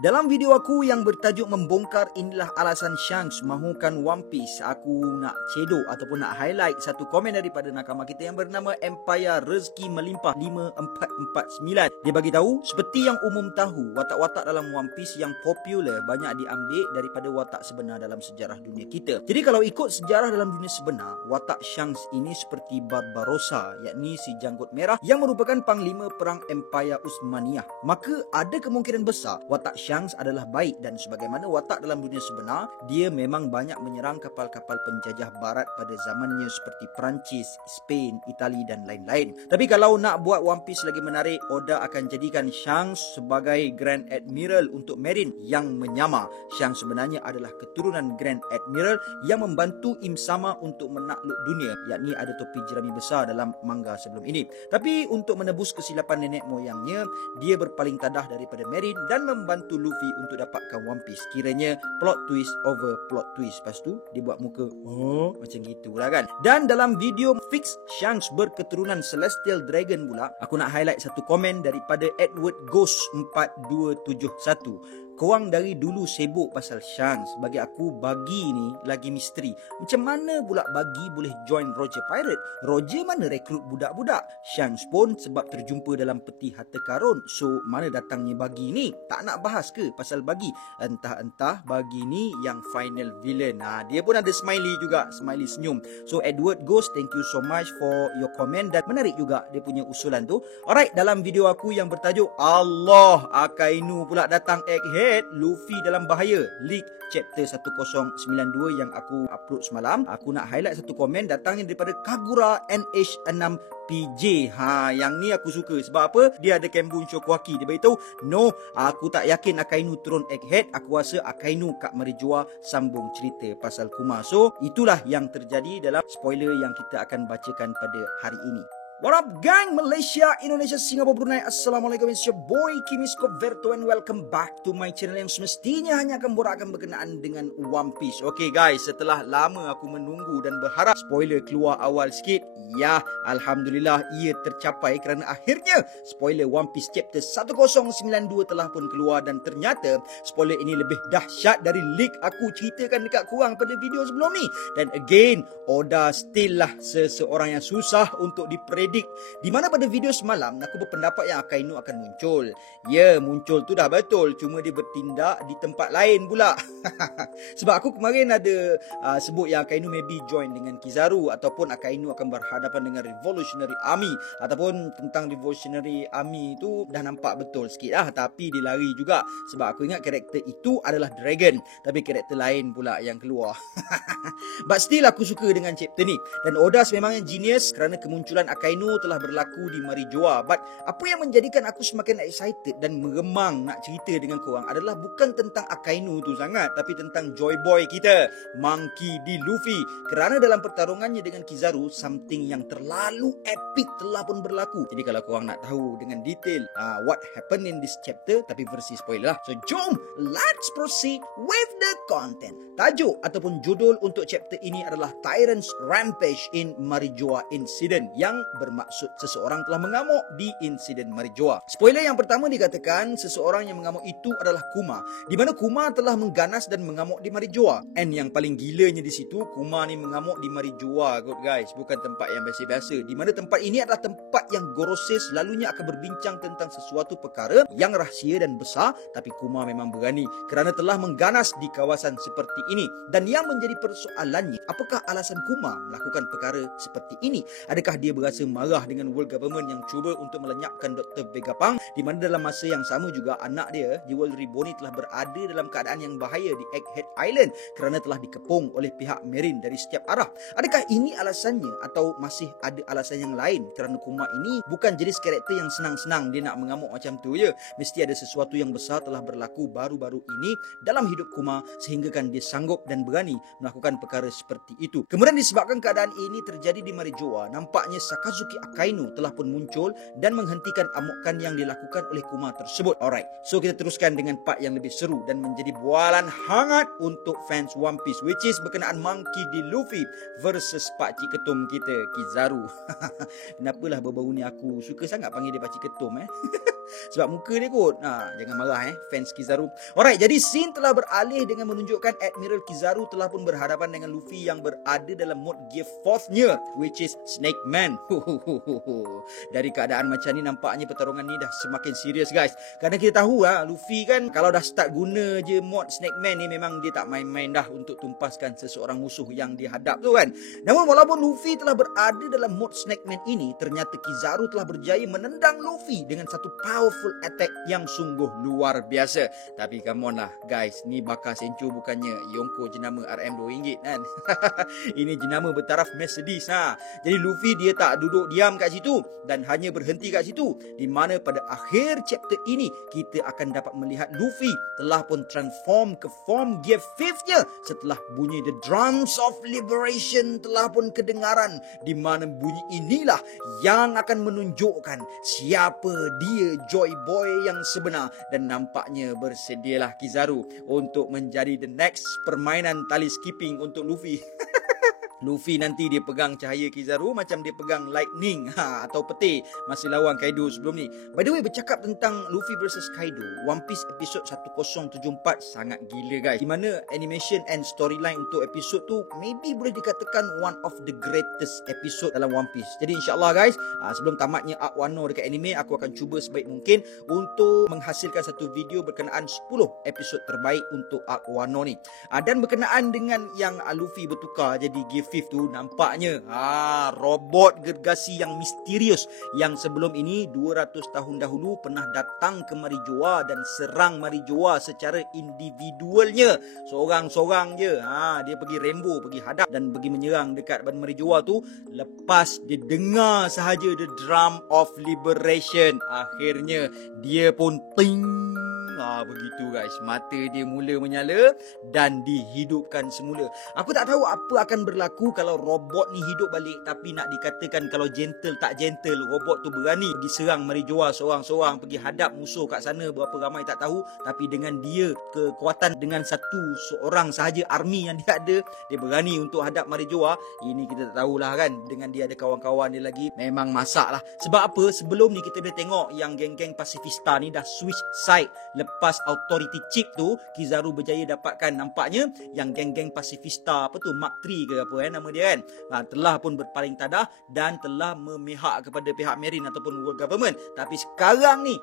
Dalam video aku yang bertajuk membongkar inilah alasan Shanks mahukan One Piece, aku nak cedok ataupun nak highlight satu komen daripada nakama kita yang bernama Empire Rezeki Melimpah 5449. Dia bagi tahu, seperti yang umum tahu, watak-watak dalam One Piece yang popular banyak diambil daripada watak sebenar dalam sejarah dunia kita. Jadi kalau ikut sejarah dalam dunia sebenar, watak Shanks ini seperti Barbarossa, yakni si janggut merah yang merupakan panglima perang Empire Uthmaniyah. Maka ada kemungkinan besar watak Shanks adalah baik, dan sebagaimana watak dalam dunia sebenar, dia memang banyak menyerang kapal-kapal penjajah barat pada zamannya seperti Perancis, Spain, Itali dan lain-lain. Tapi kalau nak buat One Piece lagi menarik, Oda akan jadikan Shanks sebagai Grand Admiral untuk Marine yang menyamar. Shanks sebenarnya adalah keturunan Grand Admiral yang membantu Im Sama untuk menakluk dunia, yakni ada topi jerami besar dalam manga sebelum ini. Tapi untuk menebus kesilapan nenek moyangnya, dia berpaling tadah daripada Marine dan membantu Luffy untuk dapatkan One Piece. Kiranya plot twist over plot twist. Lepas tu dia buat muka macam gitulah kan. Dan dalam video fix Shanks berketurunan Celestial Dragon pula, aku nak highlight satu komen daripada Edward Ghost 4271. Korang dari dulu sibuk pasal Shanks. Bagi aku, Buggy ni lagi misteri. Macam mana pula Buggy boleh join Roger Pirate? Roger mana rekrut budak-budak? Shanks pun sebab terjumpa dalam peti harta karun. So, mana datangnya Buggy ni? Tak nak bahas ke pasal Buggy? Entah-entah Buggy ni yang final villain. Dia pun ada smiley juga. Smiley senyum. So, Edward Ghost, thank you so much for your comment. Dan menarik juga dia punya usulan tu. Alright, dalam video aku yang bertajuk Allah, Akainu pula datang egghead, Luffy dalam bahaya, leak chapter 1092 yang aku upload semalam. Aku nak highlight satu komen datangnya daripada Kagura NH6PJ. Yang ni aku suka. Sebab apa? Dia ada Kenbun Shokuhaki. Dia beritahu, no, aku tak yakin Akainu turun egghead. Aku rasa Akainu kat Marijoa sambung cerita pasal Kuma. So, itulah yang terjadi dalam spoiler yang kita akan bacakan pada hari ini. What up gang, Malaysia, Indonesia, Singapura, Brunei. Assalamualaikum, it's your boy Kimisko Verto and welcome back to my channel yang semestinya hanya akan borakkan berkenaan dengan One Piece. Okay guys, setelah lama aku menunggu dan berharap spoiler keluar awal sikit, ya Alhamdulillah ia tercapai kerana akhirnya spoiler One Piece chapter 1092 telah pun keluar. Dan ternyata spoiler ini lebih dahsyat dari leak aku ceritakan dekat korang pada video sebelum ni. Dan again, Oda still lah seseorang yang susah untuk dipredik. Di mana pada video semalam aku berpendapat yang Akainu akan muncul. Ya, muncul tu dah betul, cuma dia bertindak di tempat lain pula. Sebab aku kemarin ada sebut yang Akainu maybe join dengan Kizaru, ataupun Akainu akan berhadapan dengan Revolutionary Army, ataupun tentang Revolutionary Army tu dah nampak betul sikit lah. Tapi dia lari juga, sebab aku ingat karakter itu adalah Dragon, tapi karakter lain pula yang keluar. But still aku suka dengan chapter ni. Dan Oda sememangnya genius kerana kemunculan Akainu telah berlaku di Marijoa. But apa yang menjadikan aku semakin excited dan meremang nak cerita dengan korang adalah bukan tentang Akainu tu sangat, tapi tentang Joy Boy kita, Monkey D. Luffy. Kerana dalam pertarungannya dengan Kizaru, something yang terlalu epic telah pun berlaku. Jadi kalau korang nak tahu dengan detail what happened in this chapter, tapi versi spoiler lah. So jom, let's proceed with the content. Tajuk ataupun judul untuk chapter ini adalah Tyrant's Rampage in Marijoa Incident, yang bermaksud seseorang telah mengamuk di insiden Marijoa. Spoiler yang pertama dikatakan seseorang yang mengamuk itu adalah Kuma, di mana Kuma telah mengganas dan mengamuk di Marijoa. And yang paling gilanya di situ, Kuma ni mengamuk di Marijoa, good guys, bukan tempat yang biasa-biasa. Di mana tempat ini adalah tempat yang Gorosei selalunya akan berbincang tentang sesuatu perkara yang rahsia dan besar. Tapi Kuma memang berani kerana telah mengganas di kawasan seperti ini. Dan yang menjadi persoalannya, apakah alasan Kuma melakukan perkara seperti ini? Adakah dia berasa marah dengan world government yang cuba untuk melenyapkan Dr. Vegapunk, di mana dalam masa yang sama juga anak dia, Jewel Reborn, telah berada dalam keadaan yang bahaya di Egghead Island kerana telah dikepung oleh pihak Marine dari setiap arah? Adakah ini alasannya atau masih ada alasan yang lain? Kerana Kuma ini bukan jenis karakter yang senang-senang dia nak mengamuk macam tu je. Mesti ada sesuatu yang besar telah berlaku baru-baru ini dalam hidup Kuma sehinggakan dia sanggup dan berani melakukan perkara seperti itu. Kemudian disebabkan keadaan ini terjadi di Marijoa, nampaknya Sakazuki Akainu telah pun muncul dan menghentikan amukan yang dilakukan oleh Kuma tersebut. Alright, so kita teruskan dengan part yang lebih seru dan menjadi bualan hangat untuk fans One Piece, which is berkenaan Monkey D. Luffy versus pakcik ketum kita, Kizaru. Kenapalah baru-baru ni aku suka sangat panggil dia pakcik ketum Sebab muka dia kot. Jangan marah fans Kizaru. Alright, jadi scene telah beralih dengan menunjukkan Admiral Kizaru telah pun berhadapan dengan Luffy yang berada dalam mode Gear 4-nya, which is Snake Man. Dari keadaan macam ni nampaknya pertarungan ni dah semakin serius guys. Kerana kita tahu Luffy kan kalau dah start guna je mod Snake Man ni memang dia tak main-main dah untuk tumpaskan seseorang musuh yang dihadap tu kan. Namun walaupun Luffy telah berada dalam mod Snake Man ini, ternyata Kizaru telah berjaya menendang Luffy dengan satu powerful attack yang sungguh luar biasa. Tapi come on lah guys, ni bakal Sencho bukannya Yonko jenama RM2 kan. Ini jenama bertaraf Mercedes Jadi Luffy dia tak duduk diam kat situ dan hanya berhenti kat situ, di mana pada akhir chapter ini kita akan dapat melihat Luffy telah pun transform ke form Gear 5-nya setelah bunyi The Drums of Liberation telah pun kedengaran, di mana bunyi inilah yang akan menunjukkan siapa dia Joy Boy yang sebenar. Dan nampaknya bersedialah Kizaru untuk menjadi the next permainan tali skipping untuk Luffy. Luffy nanti dia pegang cahaya Kizaru macam dia pegang lightning atau peti masa lawan Kaido sebelum ni. By the way, bercakap tentang Luffy versus Kaido, One Piece episod 1074 sangat gila guys. Di mana animation and storyline untuk episod tu maybe boleh dikatakan one of the greatest episode dalam One Piece. Jadi insyaAllah guys, sebelum tamatnya Arc Wano dekat anime, aku akan cuba sebaik mungkin untuk menghasilkan satu video berkenaan 10 episod terbaik untuk Arc Wano ni. Dan berkenaan dengan yang Luffy bertukar jadi Gear 5 tu, nampaknya robot gergasi yang misterius yang sebelum ini 200 tahun dahulu pernah datang ke Marijoa dan serang Marijoa secara individualnya, seorang-seorang je. Dia pergi Rainbow, pergi hadap dan pergi menyerang dekat Marijoa tu. Lepas dia dengar sahaja the Drum of Liberation, akhirnya dia pun ting. Begitu guys, mata dia mula menyala dan dihidupkan semula. Aku tak tahu apa akan berlaku kalau robot ni hidup balik. Tapi nak dikatakan kalau gentle tak gentle, robot tu berani pergi serang Marijoa seorang-seorang, pergi hadap musuh kat sana berapa ramai tak tahu. Tapi dengan dia kekuatan dengan seorang sahaja army yang dia ada, dia berani untuk hadap Marijoa. Ini kita tak tahulah kan. Dengan dia ada kawan-kawan dia lagi, memang masak lah. Sebab apa? Sebelum ni kita boleh tengok yang geng-geng Pasifista ni dah switch side. Lepas authority chip tu Kizaru berjaya dapatkan, nampaknya yang geng-geng Pasifista apa tu, Mark 3 ke apa nama dia kan, telah pun berpaling tadah dan telah memihak kepada pihak Marine ataupun world government. Tapi sekarang ni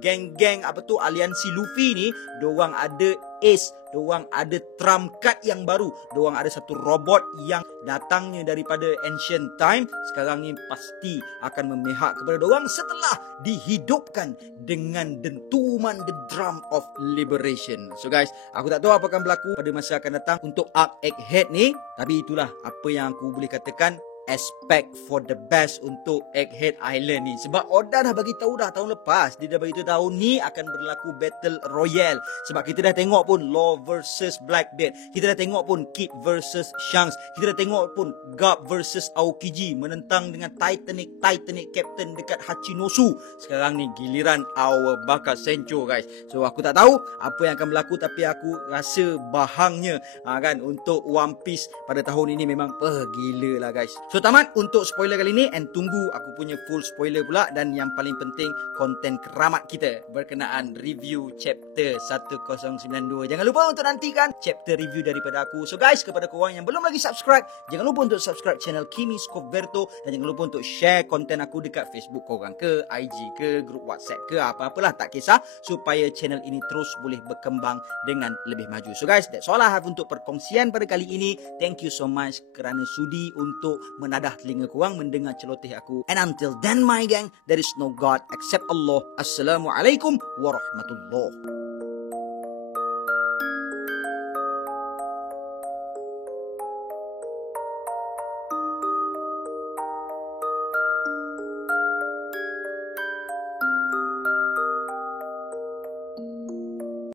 geng-geng apa tu aliansi Luffy ni, diorang ada Ace, diorang ada trump card yang baru, diorang ada satu robot yang datangnya daripada ancient time. Sekarang ni pasti akan memihak kepada diorang setelah dihidupkan dengan dentuman the Drum of Liberation. So guys, aku tak tahu apa akan berlaku pada masa akan datang untuk Arc Egghead ni, tapi itulah apa yang aku boleh katakan expect for the best untuk Egghead Island ni. Sebab Oda dah bagi tahu dah tahun lepas, dia dah bagi tahu tahun ni akan berlaku Battle Royale. Sebab kita dah tengok pun Law versus Blackbeard, kita dah tengok pun Kid versus Shanks, kita dah tengok pun Garp versus Aokiji menentang dengan Titanic Captain dekat Hachinosu. Sekarang ni giliran our bakal Sencho guys. So aku tak tahu apa yang akan berlaku, tapi aku rasa bahangnya kan untuk One Piece pada tahun ini memang gila lah guys. So tamat untuk spoiler kali ni, and tunggu aku punya full spoiler pula. Dan yang paling penting, konten keramat kita berkenaan review chapter 1092. Jangan lupa untuk nantikan chapter review daripada aku. So guys, kepada korang yang belum lagi subscribe, jangan lupa untuk subscribe channel Kimi Scoverto. Dan jangan lupa untuk share konten aku dekat Facebook korang ke, IG ke, grup WhatsApp ke, apa-apalah tak kisah, supaya channel ini terus boleh berkembang dengan lebih maju. So guys, that's all I have untuk perkongsian pada kali ini. Thank you so much kerana sudi untuk menadah telinga korang mendengar celoteh aku. And until then my gang, there is no God except Allah. Assalamualaikum warahmatullahi